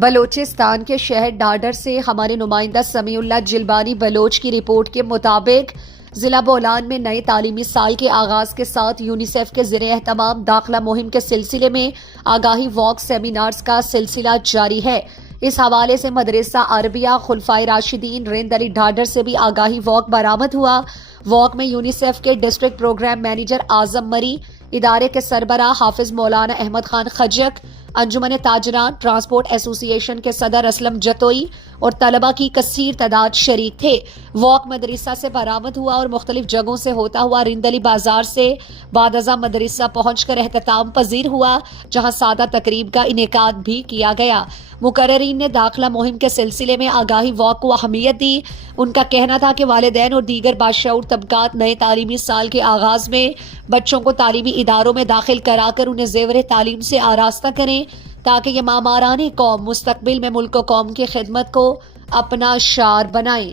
بلوچستان کے شہر ڈاڈر سے ہمارے نمائندہ سمیع اللہ جلبانی بلوچ کی رپورٹ کے مطابق ضلع بولان میں نئے تعلیمی سال کے آغاز کے ساتھ یونیسیف کے زیر اہتمام داخلہ مہم کے سلسلے میں آگاہی واک سیمینارز کا سلسلہ جاری ہے۔ اس حوالے سے مدرسہ عربیہ خلفائے راشدین رند علی ڈاڈر سے بھی آگاہی واک برآمد ہوا۔ واک میں یونیسیف کے ڈسٹرکٹ پروگرام مینیجر اعظم مری، ادارے کے سربراہ حافظ مولانا احمد خان خجک، انجمن تاجران ٹرانسپورٹ ایسوسی ایشن کے صدر اسلم جتوئی اور طلبہ کی کثیر تعداد شریک تھے۔ واک مدرسہ سے برآمد ہوا اور مختلف جگہوں سے ہوتا ہوا رند علی بازار سے بعد ازاں مدرسہ پہنچ کر اختتام پذیر ہوا، جہاں سادہ تقریب کا انعقاد بھی کیا گیا۔ مقررین نے داخلہ مہم کے سلسلے میں آگاہی واک کو اہمیت دی۔ ان کا کہنا تھا کہ والدین اور دیگر باشعور طبقات نئے تعلیمی سال کے آغاز میں بچوں کو تعلیمی اداروں میں داخل کرا کر انہیں زیور تعلیم سے آراستہ کریں تاکہ یہ معماران قوم مستقبل میں ملک و قوم کی خدمت کو اپنا شعار بنائیں۔